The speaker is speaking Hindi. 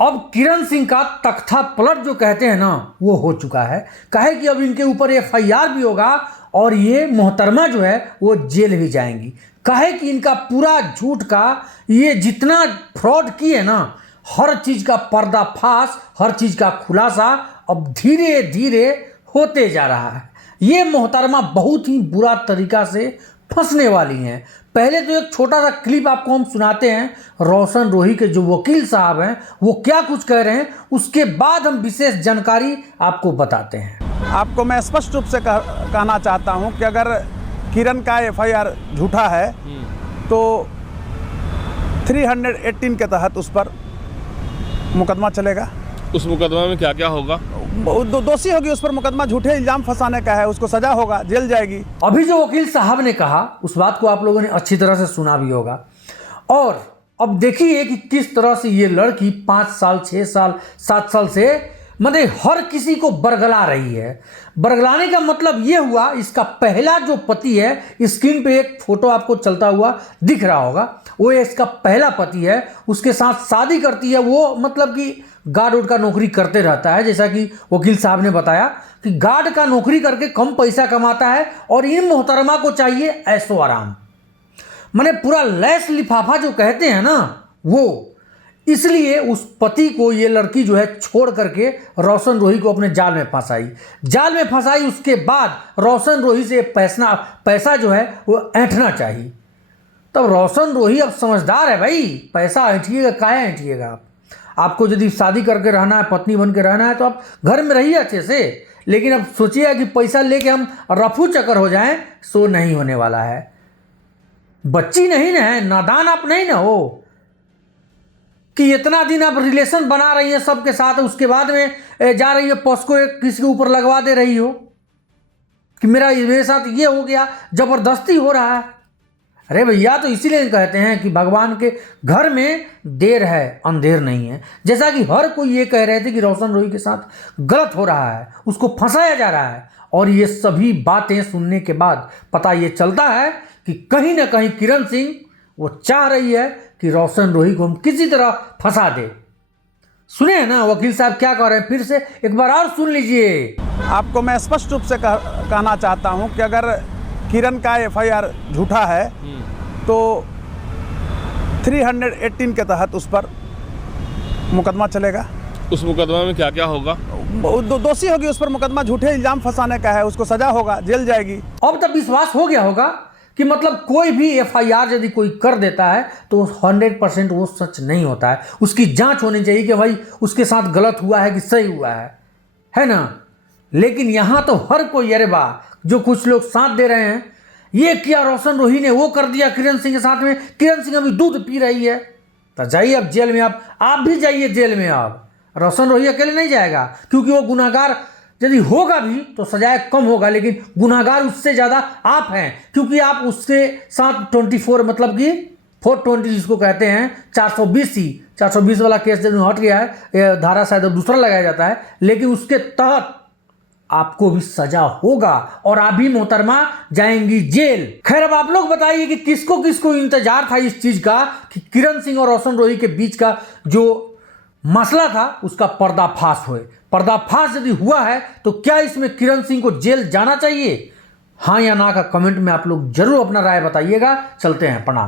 अब किरण सिंह का तख्ता पलट जो कहते हैं ना, वो हो चुका है। कहे कि अब इनके ऊपर FIR भी होगा और ये मोहतरमा जो है वो जेल भी जाएंगी। कहे कि इनका पूरा झूठ का ये जितना फ्रॉड किए ना, हर चीज़ का पर्दाफाश, हर चीज़ का खुलासा अब धीरे धीरे होते जा रहा है। ये मोहतरमा बहुत ही बुरा तरीका से फंसने वाली हैं। पहले तो एक छोटा सा क्लिप आपको हम सुनाते हैं, रोशन रोही के जो वकील साहब हैं वो क्या कुछ कह रहे हैं, उसके बाद हम विशेष जानकारी आपको बताते हैं। आपको मैं स्पष्ट रूप से कहना चाहता हूं कि अगर किरण का FIR झूठा है तो 318 के तहत उस पर मुकदमा चलेगा। उस मुकदमा में क्या क्या होगा? दोषी होगी, उस पर मुकदमा झूठे इल्जाम फंसाने का है, उसको सजा होगा, जेल जाएगी। अभी जो वकील साहब ने कहा उस बात को आप लोगों ने अच्छी तरह से सुना भी होगा। और अब देखिए कि किस तरह से ये लड़की 5 साल 6 साल 7 साल से मतलब हर किसी को बरगला रही है। बरगलाने का मतलब ये हुआ, इसका पहला जो पति है, स्क्रीन पे एक फोटो आपको चलता हुआ दिख रहा होगा, वो इसका पहला पति है। उसके साथ शादी करती है, वो मतलब कि गार्ड उर्ड का नौकरी करते रहता है। जैसा कि वकील साहब ने बताया कि गार्ड का नौकरी करके कम पैसा कमाता है और इन मोहतरमा को चाहिए ऐशो आराम, माने पूरा लैस लिफाफा जो कहते हैं ना वो। इसलिए उस पति को ये लड़की जो है छोड़ करके रोशन रोही को अपने जाल में फंसाई। उसके बाद रोशन रोही से पैसा जो है वो ऐंठना चाहिए। तब रोशन रोही अब समझदार है भाई, पैसा ऐंठिएगा, काहे ऐंठिएगा आपको यदि शादी करके रहना है, पत्नी बन के रहना है तो आप घर में रहिए अच्छे से। लेकिन अब सोचिए कि पैसा लेके हम रफू चक्कर हो जाएं, सो नहीं होने वाला है। बच्ची नहीं ना है, नादान आप नहीं ना हो कि इतना दिन आप रिलेशन बना रही हैं सबके साथ, उसके बाद में जा रही है पॉस्को किसी के ऊपर लगवा दे रही हो कि मेरे साथ ये हो गया, जबरदस्ती हो रहा है। अरे भैया, तो इसीलिए कहते हैं कि भगवान के घर में देर है अंधेर नहीं है। जैसा कि हर कोई ये कह रहे थे कि रोशन रोही के साथ गलत हो रहा है, उसको फंसाया जा रहा है, और ये सभी बातें सुनने के बाद पता ये चलता है कि कहीं ना कहीं किरण सिंह वो चाह रही है कि रोशन रोही को हम किसी तरह फंसा दे। सुने ना वकील साहब क्या कह रहे हैं, फिर से एक बार और सुन लीजिए। आपको मैं स्पष्ट रूप से कहना चाहता हूं कि अगर किरण का FIR झूठा है तो 318 के तहत उस पर मुकदमा चलेगा। उस मुकदमा में क्या क्या होगा? दोषी होगी, उस पर मुकदमा झूठे इल्जाम फंसाने का है, उसको सजा होगा, जेल जाएगी। अब तक विश्वास हो गया होगा कि मतलब कोई भी FIR यदि कोई कर देता है तो 100% वो सच नहीं होता है। उसकी जांच होनी चाहिए कि भाई उसके साथ गलत हुआ है कि सही हुआ है ना। लेकिन यहाँ तो हर कोई, अरे वाह, जो कुछ लोग साथ दे रहे हैं, ये किया रोशन रोही ने, वो कर दिया किरण सिंह के साथ में, किरण सिंह अभी दूध पी रही है, तो जाइए अब जेल में। आप भी जाइए जेल में। अब रोशन रोही अकेले नहीं जाएगा, क्योंकि वो गुनाहगार यदि होगा भी तो सजाए कम होगा, लेकिन गुनाहगार उससे ज़्यादा आप हैं, क्योंकि आप उसके साथ 24 मतलब कि 420 जिसको कहते हैं 420 वाला केस जब हट गया है, धारा शायद दूसरा लगाया जाता है, लेकिन उसके तहत आपको भी सजा होगा और आप भी मोहतरमा जाएंगी जेल। खैर, अब आप लोग बताइए कि किसको किसको इंतजार था इस चीज का कि किरण सिंह और रोशन रोही के बीच का जो मसला था उसका पर्दाफाश हुए। पर्दाफाश यदि हुआ है तो क्या इसमें किरण सिंह को जेल जाना चाहिए, हाँ या ना का कमेंट में आप लोग जरूर अपना राय बताइएगा। चलते हैं, प्रणाम।